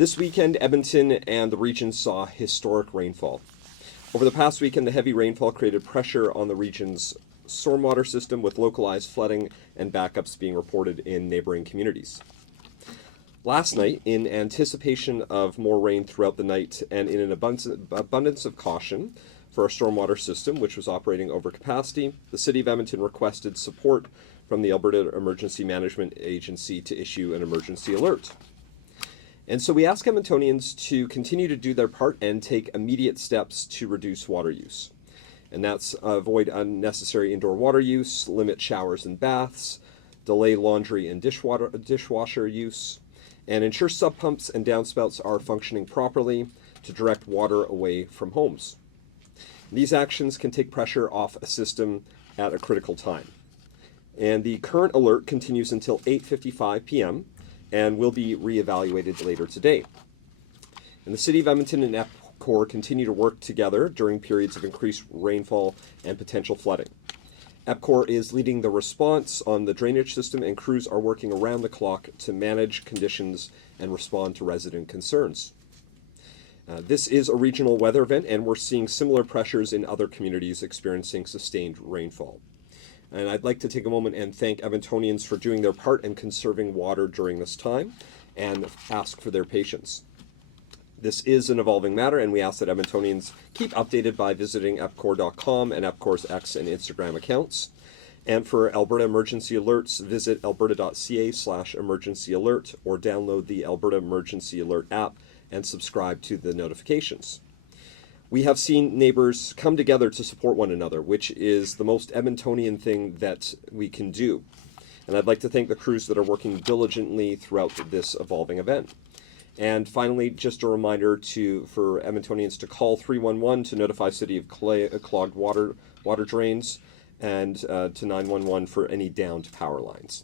This weekend, Edmonton and the region saw historic rainfall. Over the past weekend, the heavy rainfall created pressure on the region's stormwater system, with localized flooding and backups being reported in neighboring communities. Last night, in anticipation of more rain throughout the night and in an abundance of caution for our stormwater system, which was operating over capacity, the City of Edmonton requested support from the Alberta Emergency Management Agency to issue an emergency alert. And so we ask Edmontonians to continue to do their part and take immediate steps to reduce water use. And that's avoid unnecessary indoor water use, limit showers and baths, delay laundry and dishwasher use, and ensure sub pumps and downspouts are functioning properly to direct water away from homes. These actions can take pressure off a system at a critical time. And the current alert continues until 8:55 p.m. and will be reevaluated later today. And the City of Edmonton and Epcor continue to work together during periods of increased rainfall and potential flooding. Epcor is leading the response on the drainage system, and crews are working around the clock to manage conditions and respond to resident concerns. This is a regional weather event, and we're seeing similar pressures in other communities experiencing sustained rainfall. And I'd like to take a moment and thank Edmontonians for doing their part in conserving water during this time and ask for their patience. This is an evolving matter, and we ask that Edmontonians keep updated by visiting epcor.com and Epcor's X and Instagram accounts. And for Alberta emergency alerts, visit alberta.ca/emergency alert or download the Alberta Emergency Alert app and subscribe to the notifications. We have seen neighbors come together to support one another, which is the most Edmontonian thing that we can do. And I'd like to thank the crews that are working diligently throughout this evolving event. And finally, just a reminder for Edmontonians to call 311 to notify City of clogged water drains, and to 911 for any downed power lines.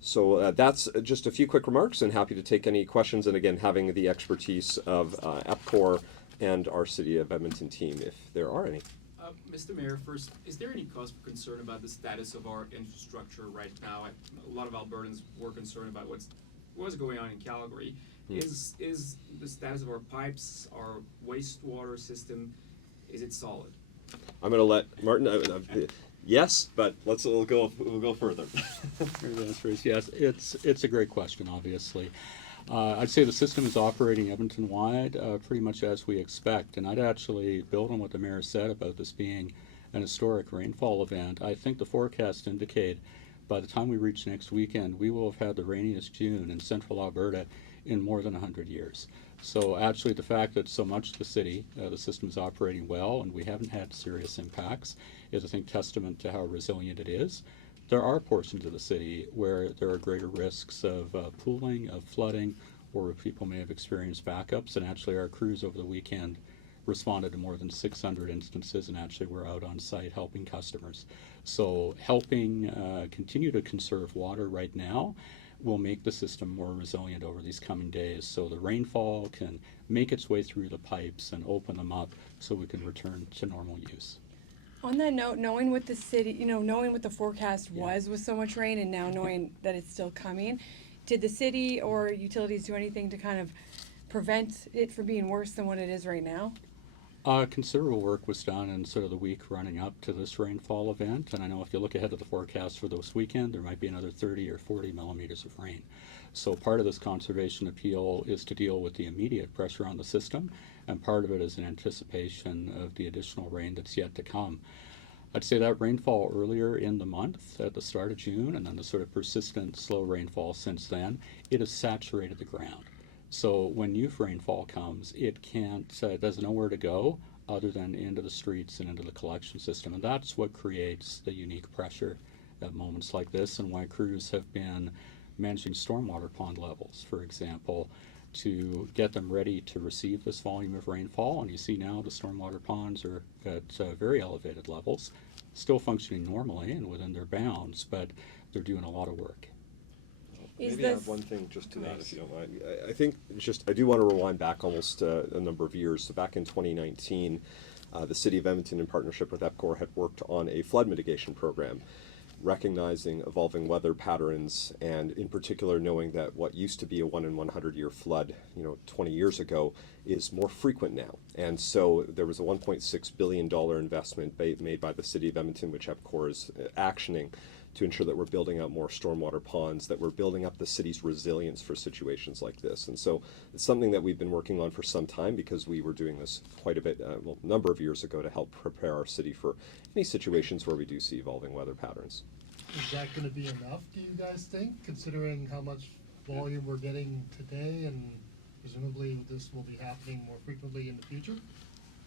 So that's just a few quick remarks, and happy to take any questions. And again, having the expertise of Epcor and our City of Edmonton team, if there are any. Mr. Mayor, first, is there any cause for concern about the status of our infrastructure right now? A lot of Albertans were concerned about what's going on in Calgary. Is the status of our pipes, our wastewater system, is it solid? I'm going to let Martin. Yes, but we'll go further. The answer is yes. It's a great question, obviously. I'd say the system is operating Edmonton-wide pretty much as we expect, and I'd actually build on what the mayor said about this being an historic rainfall event. I think the forecasts indicate by the time we reach next weekend, we will have had the rainiest June in central Alberta in more than 100 years. So actually the fact that so much of the city, the system is operating well and we haven't had serious impacts is, I think, testament to how resilient it is. There are portions of the city where there are greater risks of pooling, of flooding, or where people may have experienced backups, and actually our crews over the weekend responded to more than 600 instances, and actually we're out on site helping customers. So helping continue to conserve water right now will make the system more resilient over these coming days, so the rainfall can make its way through the pipes and open them up so we can return to normal use. On that note, knowing what the city, knowing what the forecast was with so much rain, and now knowing that it's still coming, did the city or utilities do anything to kind of prevent it from being worse than what it is right now? Considerable work was done in sort of the week running up to this rainfall event, and I know if you look ahead to the forecast for this weekend, there might be another 30 or 40 millimeters of rain. So part of this conservation appeal is to deal with the immediate pressure on the system, and part of it is in anticipation of the additional rain that's yet to come. I'd say that rainfall earlier in the month, at the start of June, and then the sort of persistent slow rainfall since then, it has saturated the ground. So when new rainfall comes, it doesn't know where to go other than into the streets and into the collection system. And that's what creates the unique pressure at moments like this, and why crews have been managing stormwater pond levels, for example, to get them ready to receive this volume of rainfall. And you see now the stormwater ponds are at very elevated levels, still functioning normally and within their bounds, but they're doing a lot of work. Maybe I have one thing just to that, if you don't mind. I think I do want to rewind back almost a number of years. So back in 2019, the City of Edmonton, in partnership with Epcor, had worked on a flood mitigation program. recognizing evolving weather patterns, and in particular knowing that what used to be a 1 in 100 year flood, 20 years ago, is more frequent now. And so there was a $1.6 billion investment made by the City of Edmonton, which Epcor is actioning, to ensure that we're building out more stormwater ponds, that we're building up the city's resilience for situations like this. And so it's something that we've been working on for some time, because we were doing this quite a bit, a number of years ago, to help prepare our city for any situations where we do see evolving weather patterns. Is that going to be enough, do you guys think, considering how much volume we're getting today, and presumably this will be happening more frequently in the future?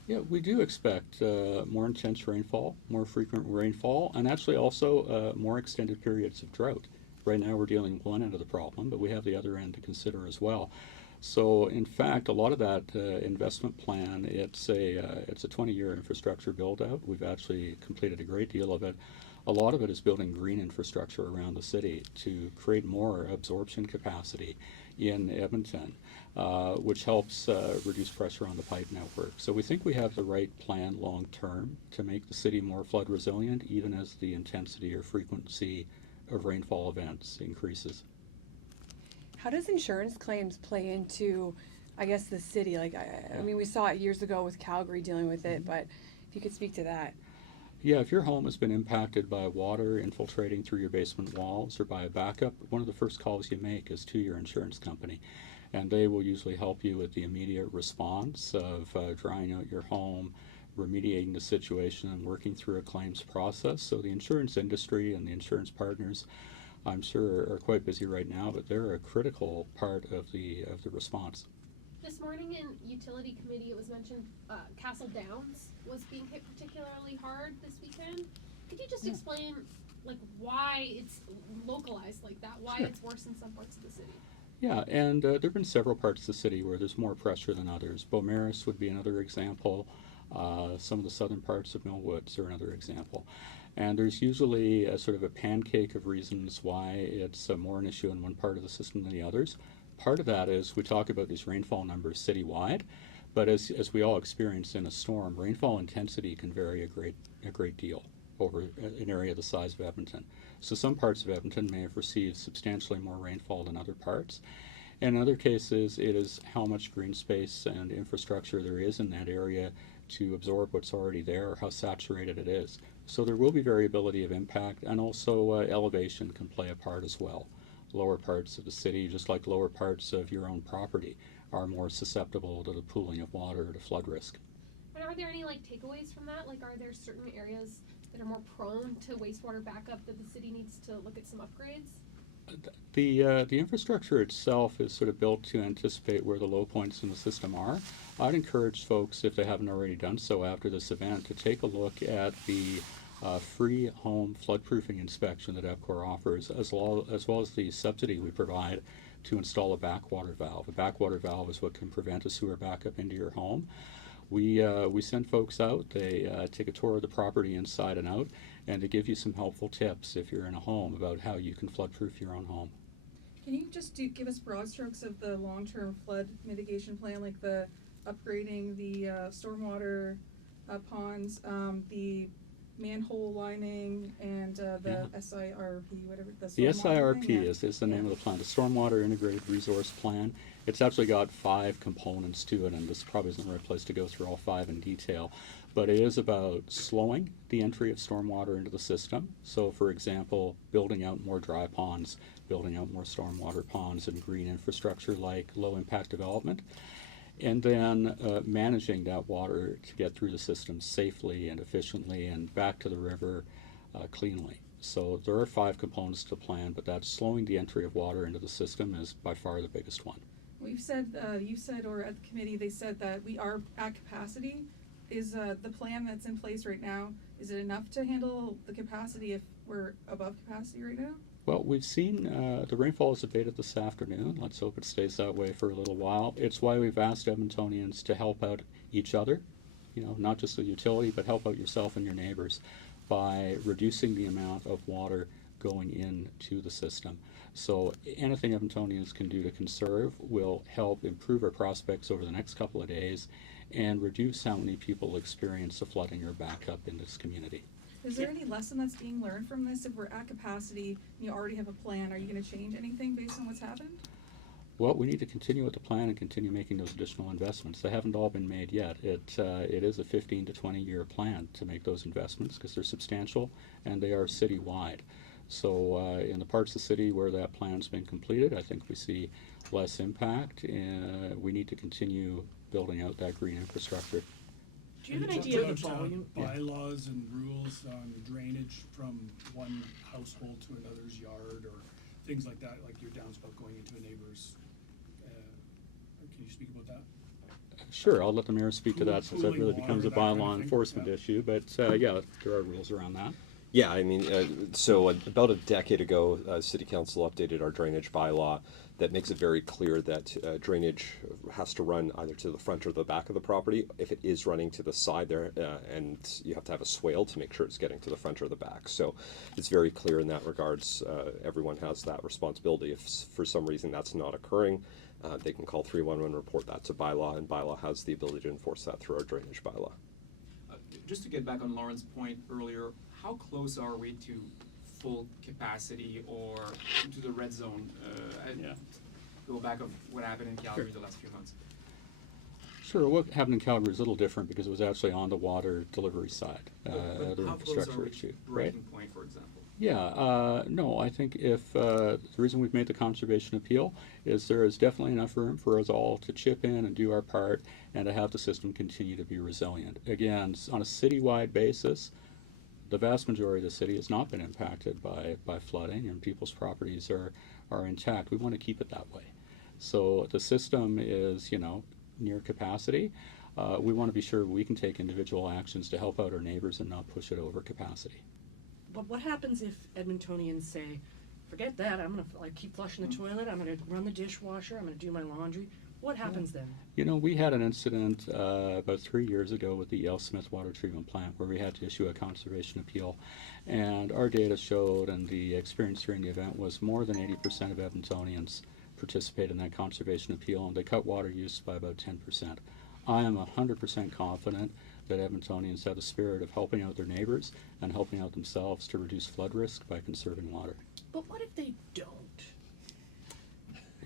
Yeah, we do expect more intense rainfall, more frequent rainfall, and actually also more extended periods of drought. Right now we're dealing with one end of the problem, but we have the other end to consider as well. So in fact, a lot of that investment plan, it's a 20-year infrastructure build-out. We've actually completed a great deal of it. A lot of it is building green infrastructure around the city to create more absorption capacity in Edmonton, which helps reduce pressure on the pipe network. So we think we have the right plan long-term to make the city more flood resilient, even as the intensity or frequency of rainfall events increases. How does insurance claims play into, I guess, the city? Like, I mean, we saw it years ago with Calgary dealing with it, but if you could speak to that. Yeah, if your home has been impacted by water infiltrating through your basement walls or by a backup, one of the first calls you make is to your insurance company. And they will usually help you with the immediate response of drying out your home, remediating the situation, and working through a claims process. So the insurance industry and the insurance partners, I'm sure, are quite busy right now, but they're a critical part of the response. This morning in utility committee, it was mentioned Castle Downs was being hit particularly hard this weekend. Could you just explain, like, why it's localized like that? Why Sure. it's worse in some parts of the city? Yeah, and there have been several parts of the city where there's more pressure than others. Beaumaris would be another example. Some of the southern parts of Millwoods are another example. And there's usually a sort of a pancake of reasons why it's more an issue in one part of the system than the others. Part of that is we talk about these rainfall numbers citywide, but as we all experience in a storm, rainfall intensity can vary a great deal over an area the size of Edmonton. So some parts of Edmonton may have received substantially more rainfall than other parts. And in other cases, it is how much green space and infrastructure there is in that area to absorb what's already there, or how saturated it is. So there will be variability of impact, and also elevation can play a part as well. Lower parts of the city, just like lower parts of your own property, are more susceptible to the pooling of water or to flood risk. And are there any takeaways from that? Like, are there certain areas that are more prone to wastewater backup that the city needs to look at some upgrades? The infrastructure itself is sort of built to anticipate where the low points in the system are. I'd encourage folks, if they haven't already done so after this event, to take a look at the free home floodproofing inspection that Epcor offers, as well as the subsidy we provide to install a backwater valve. A backwater valve is what can prevent a sewer backup into your home. We send folks out, they take a tour of the property inside and out, and to give you some helpful tips if you're in a home about how you can floodproof your own home. Can you just give us broad strokes of the long-term flood mitigation plan, like the upgrading the stormwater ponds, the manhole lining, and the SIRP, whatever the SIRP thing? is the name of the plan, the Stormwater Integrated Resource Plan. It's actually got 5 components to it, and this probably isn't the right place to go through all 5 in detail. But it is about slowing the entry of stormwater into the system. So, for example, building out more dry ponds, building out more stormwater ponds, and green infrastructure like low-impact development. And then managing that water to get through the system safely and efficiently and back to the river cleanly. So there are 5 components to the plan, but that slowing the entry of water into the system is by far the biggest one. We've said, you said, or at the committee, they said that we are at capacity. Is the plan that's in place right now, is it enough to handle the capacity if we're above capacity right now? Well, we've seen the rainfall has abated this afternoon. Let's hope it stays that way for a little while. It's why we've asked Edmontonians to help out each other, not just the utility, but help out yourself and your neighbors by reducing the amount of water going into the system. So anything Edmontonians can do to conserve will help improve our prospects over the next couple of days and reduce how many people experience the flooding or backup in this community. Is there any lesson that's being learned from this? If we're at capacity, and you already have a plan, are you gonna change anything based on what's happened? Well, we need to continue with the plan and continue making those additional investments. They haven't all been made yet. It is a 15 to 20-year plan to make those investments because they're substantial and they are citywide. So in the parts of the city where that plan's been completed, I think we see less impact. We need to continue building out that green infrastructure. Do you have an Talk idea of about, the volume? bylaws and rules on drainage from one household to another's yard or things like that, like your downspout going into a neighbor's? Can you speak about that? Sure, I'll let the mayor speak to that since that Cooling really water, becomes a that kind of bylaw thing? enforcement Yeah. issue. But yeah, there are rules around that. Yeah, I mean, so about a decade ago, City Council updated our drainage bylaw that makes it very clear that drainage has to run either to the front or the back of the property. If it is running to the side there, and you have to have a swale to make sure it's getting to the front or the back. So it's very clear in that regards. Everyone has that responsibility. If for some reason that's not occurring, they can call 311, report that to bylaw, and bylaw has the ability to enforce that through our drainage bylaw. Just to get back on Lauren's point earlier, how close are we to full capacity or to the red zone? And go back of what happened in Calgary the last few months. Sure, what happened in Calgary is a little different because it was actually on the water delivery side, But the how close are infrastructure we issue, to right? breaking point, for example? Yeah, no, I think if, the reason we've made the conservation appeal is there is definitely enough room for us all to chip in and do our part and to have the system continue to be resilient. Again, on a citywide basis, the vast majority of the city has not been impacted by flooding and people's properties are intact. We want to keep it that way. So the system is, near capacity. We want to be sure we can take individual actions to help out our neighbors and not push it over capacity. But what happens if Edmontonians say, forget that, I'm gonna keep flushing the toilet, I'm gonna run the dishwasher, I'm gonna do my laundry? What happens then? We had an incident about 3 years ago with the Yale Smith water treatment plant where we had to issue a conservation appeal. And our data showed, and the experience during the event was more than 80% of Edmontonians participated in that conservation appeal, and they cut water use by about 10%. I am 100% confident that Edmontonians have the spirit of helping out their neighbors and helping out themselves to reduce flood risk by conserving water. But what if they don't?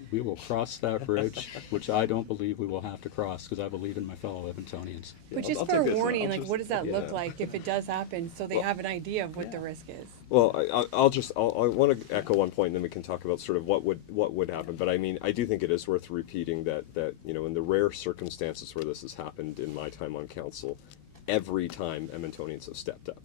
We will cross that bridge, which I don't believe we will have to cross because I believe in my fellow Edmontonians. But I'll just take for a this. warning, I'll like, just- what does that look yeah. like if it does happen, so they Well, have an idea of what the risk is? Well, I want to echo one point, and then we can talk about sort of what would happen. But I mean, I do think it is worth repeating that in the rare circumstances where this has happened in my time on council, every time Edmontonians have stepped up.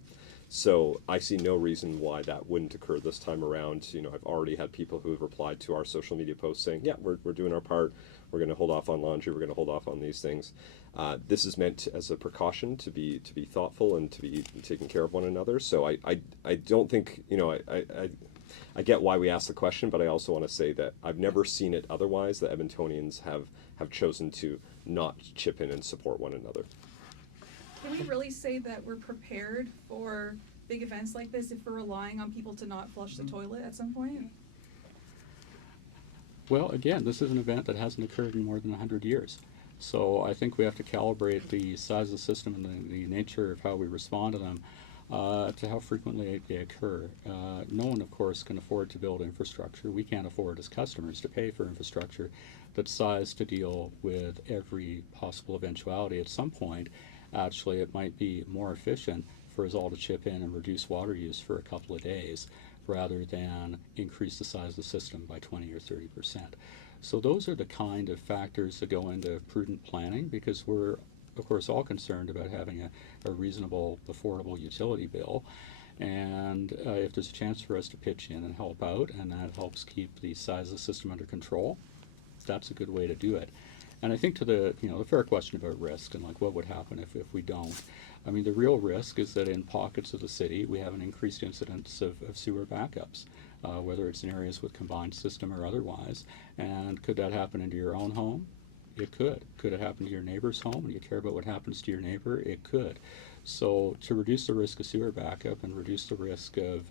So I see no reason why that wouldn't occur this time around. I've already had people who have replied to our social media posts saying, yeah, we're doing our part. We're going to hold off on laundry. We're going to hold off on these things. This is meant as a precaution to be thoughtful and to be taking care of one another. So I don't think, I get why we asked the question, but I also want to say that I've never seen it otherwise, that Edmontonians have chosen to not chip in and support one another. Can we really say that we're prepared for big events like this if we're relying on people to not flush the toilet at some point? Well, again, this is an event that hasn't occurred in more than 100 years. So I think we have to calibrate the size of the system and the nature of how we respond to them to how frequently they occur. No one, of course, can afford to build infrastructure. We can't afford as customers to pay for infrastructure that's sized to deal with every possible eventuality. At some point, actually, it might be more efficient for us all to chip in and reduce water use for a couple of days rather than increase the size of the system by 20 or 30%. So those are the kind of factors that go into prudent planning because we're, of course, all concerned about having a reasonable, affordable utility bill. And if there's a chance for us to pitch in and help out, and that helps keep the size of the system under control, that's a good way to do it. And I think to the fair question about risk and what would happen if we don't. I mean, the real risk is that in pockets of the city we have an increased incidence of sewer backups, whether it's in areas with combined system or otherwise. And could that happen into your own home? It could. Could it happen to your neighbor's home? And you care about what happens to your neighbor? It could. So to reduce the risk of sewer backup and reduce the risk of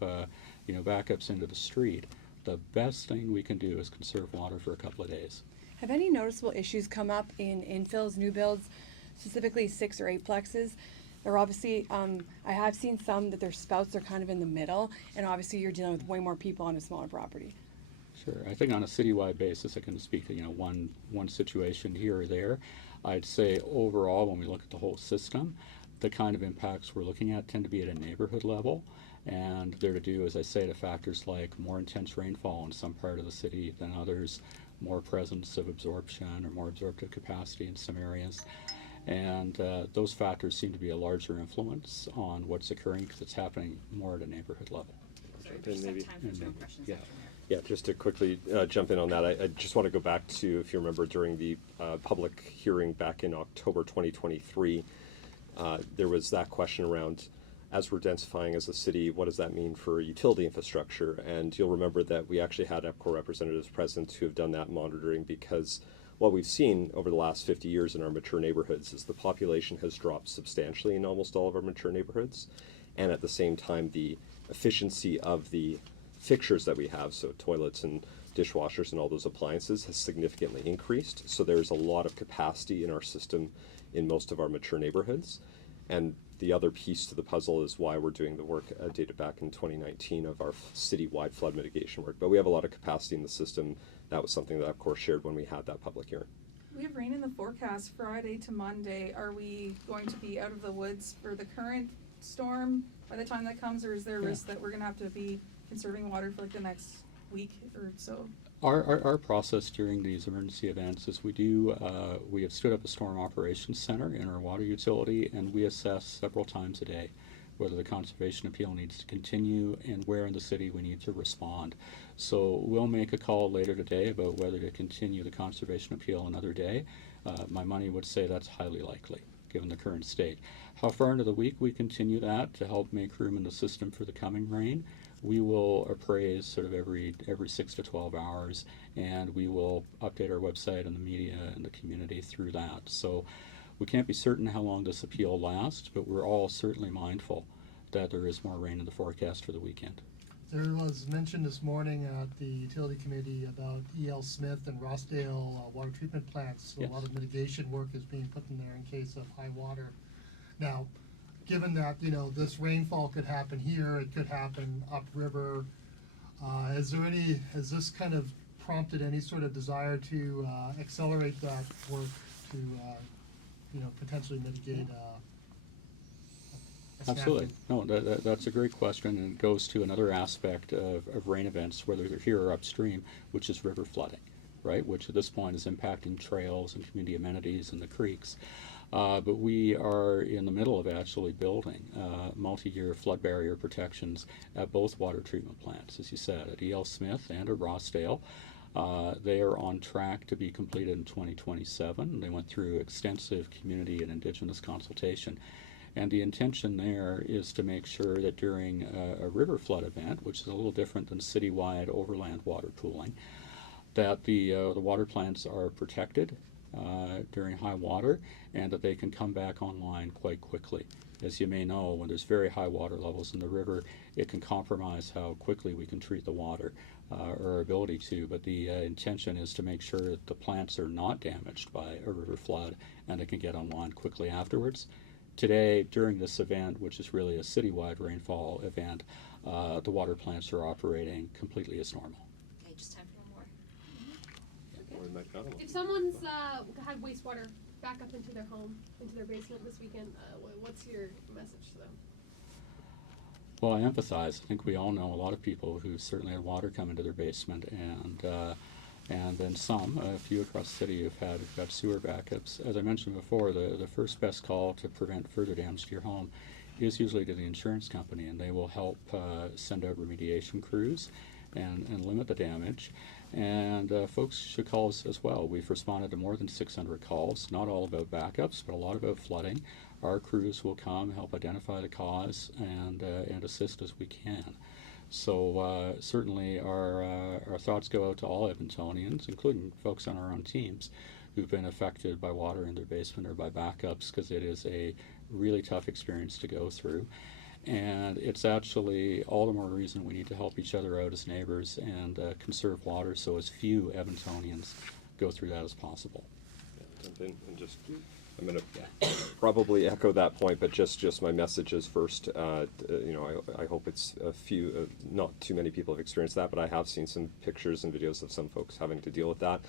backups into the street, the best thing we can do is conserve water for a couple of days. Have any noticeable issues come up in infills, new builds, specifically 6 or 8 plexes, They're obviously, I have seen some that their spouts are kind of in the middle, and obviously you're dealing with way more people on a smaller property. Sure. I think on a citywide basis, I can speak to, one situation here or there. I'd say overall, when we look at the whole system, the kind of impacts we're looking at tend to be at a neighborhood level, and they're to do, as I say, to factors like more intense rainfall in some part of the city than others, more presence of absorption or more absorptive capacity in some areas. And those factors seem to be a larger influence on what's occurring because it's happening more at a neighborhood level. Sorry, And we just have maybe- time for 2 more questions yeah. after Mayor. Yeah, just to quickly jump in on that, I just want to go back to, if you remember, during the public hearing back in October 2023, there was that question around, as we're densifying as a city, what does that mean for utility infrastructure? And you'll remember that we actually had Epcor representatives present who have done that monitoring, because what we've seen over the last 50 years in our mature neighborhoods is the population has dropped substantially in almost all of our mature neighborhoods. And at the same time, the efficiency of the fixtures that we have, so toilets and dishwashers and all those appliances, has significantly increased. So there's a lot of capacity in our system in most of our mature neighborhoods. And the other piece to the puzzle is why we're doing the work dated back in 2019 of our citywide flood mitigation work. But we have a lot of capacity in the system. That was something that Epcor shared when we had that public hearing. We have rain in the forecast Friday to Monday. Are we going to be out of the woods for the current storm by the time that comes, or is there a risk that we're gonna have to be conserving water for like the next week or so? Our process during these emergency events is we have stood up a storm operations center in our water utility, and we assess several times a day whether the conservation appeal needs to continue and where in the city we need to respond. So we'll make a call later today about whether to continue the conservation appeal another day. My money would say that's highly likely, given the current state. How far into the week we continue that to help make room in the system for the coming rain, we will appraise sort of every 6 to 12 hours, and we will update our website and the media and the community through that. So we can't be certain how long this appeal lasts, but we're all certainly mindful that there is more rain in the forecast for the weekend. There was mention this morning at the utility committee about E.L. Smith and Rossdale water treatment plants. So Yes. a lot of mitigation work is being put in there in case of high water. Now, given that, this rainfall could happen here, it could happen upriver, has this kind of prompted any sort of desire to accelerate that work to, potentially mitigate a Absolutely. snapping? No, that's a great question, and it goes to another aspect of rain events, whether they're here or upstream, which is river flooding, right? Which at this point is impacting trails and community amenities and the creeks. But we are in the middle of actually building multi-year flood barrier protections at both water treatment plants, as you said, at E.L. Smith and at Rossdale. They are on track to be completed in 2027. They went through extensive community and Indigenous consultation. And the intention there is to make sure that during a river flood event, which is a little different than citywide overland water pooling, that the water plants are protected during high water, and that they can come back online quite quickly. As you may know, when there's very high water levels in the river, it can compromise how quickly we can treat the water, or our ability to, but the intention is to make sure that the plants are not damaged by a river flood and they can get online quickly afterwards. Today, during this event, which is really a citywide rainfall event, the water plants are operating completely as normal. Okay, just time for one more. Or in that kind of- If someone's had wastewater back up into their home, into their basement this weekend, what's your message to them? Well, I emphasize, I think we all know a lot of people who certainly had water come into their basement, and then a few across the city who've got sewer backups. As I mentioned before, the first best call to prevent further damage to your home is usually to the insurance company, and they will help send out remediation crews and limit the damage. And folks should call us as well. We've responded to more than 600 calls, not all about backups, but a lot about flooding. Our crews will come, help identify the cause, and assist as we can. So certainly our thoughts go out to all Edmontonians, including folks on our own teams who've been affected by water in their basement or by backups, because it is a really tough experience to go through. And it's actually all the more reason we need to help each other out as neighbors and conserve water so as few Edmontonians go through that as possible. Yeah, jump in and just I'm going to probably echo that point, but just my message is first. I hope it's a few, not too many people have experienced that, but I have seen some pictures and videos of some folks having to deal with that.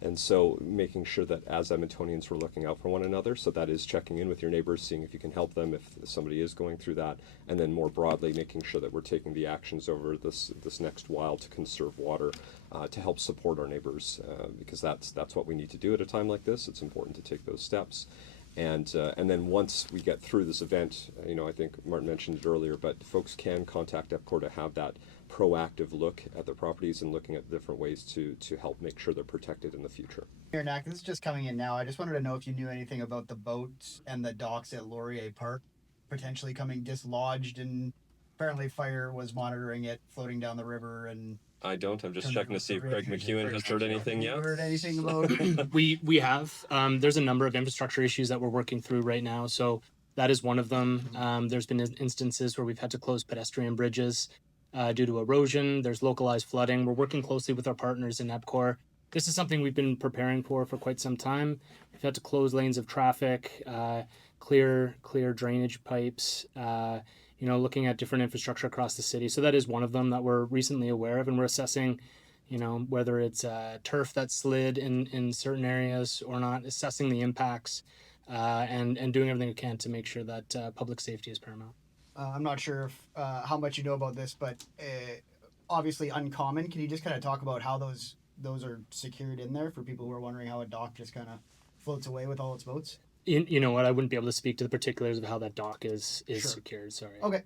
And so making sure that as Edmontonians we're looking out for one another, so that is checking in with your neighbors, seeing if you can help them if somebody is going through that, and then more broadly making sure that we're taking the actions over this next while to conserve water, to help support our neighbors, because that's what we need to do at a time like this. It's important to take those steps. And then once we get through this event, I think Martin mentioned it earlier, but folks can contact Epcor to have that proactive look at their properties and looking at different ways to help make sure they're protected in the future. Mayor Knack, this is just coming in now. I just wanted to know if you knew anything about the boats and the docks at Laurier Park potentially coming dislodged, and apparently fire was monitoring it floating down the river. And I don't. I'm just checking to see if Craig McEwen has heard anything yet. you heard anything about We have. There's a number of infrastructure issues that we're working through right now. So that is one of them. There's been instances where we've had to close pedestrian bridges due to erosion. There's localized flooding. We're working closely with our partners in Epcor. This is something we've been preparing for quite some time. We've had to close lanes of traffic, clear drainage pipes, looking at different infrastructure across the city. So that is one of them that we're recently aware of, and we're assessing, whether it's turf that slid in certain areas or not, assessing the impacts, and doing everything we can to make sure that public safety is paramount. I'm not sure if, how much you know about this, but obviously uncommon. Can you just kind of talk about how those are secured in there for people who are wondering how a dock just kind of floats away with all its boats? You know what? I wouldn't be able to speak to the particulars of how that dock is Sure. secured. Sorry. Okay.